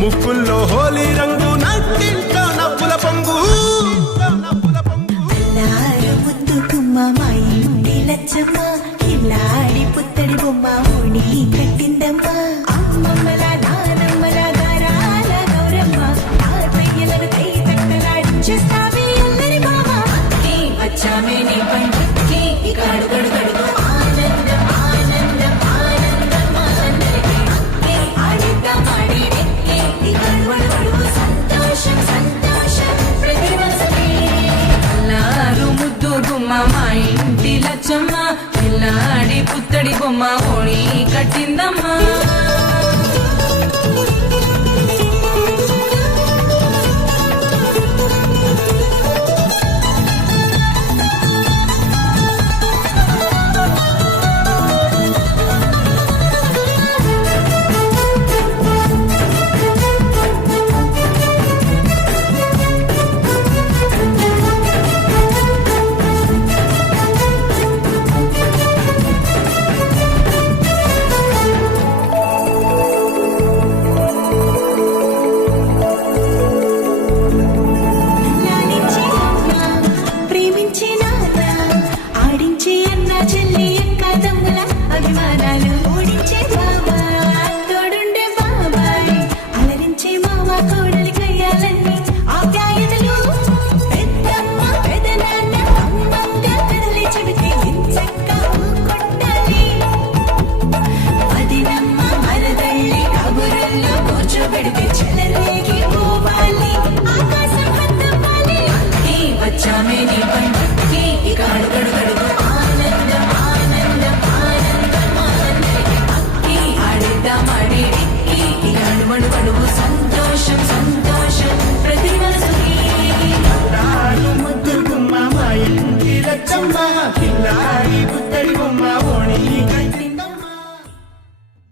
ముక్కుల్లో హోలీ రంగు నట్టింట్లో నవ్వుల పొంగు ముద్దు గుమ్మ మా ఇంటి లచ్చమ్మ కిల్లాడి పుత్తడి బొమ్మ ఓడి కట్టిందమ్మా అమ్మమ్మల నానమ్మల గారాల గౌరమ్మ తాతయ్యలను కై తట్టలాడించేస్తావే అల్లరి మామ వచ్చామే నీ పంటకి ఇక అడుగడు గడుగు ఆనందం ఆనందం ఆనందం అందరికీ ఆడిద్దాం ఆడి ఇక అడుగడు సంతోషం సంతోషం ప్రతివసమే అల్లారు ముద్దు గుమ్మ మా ఇంటి లచ్చమ్మ పిల్లాడి పుత్తడి బొమ్మ ఓడి కట్టిందమ్మా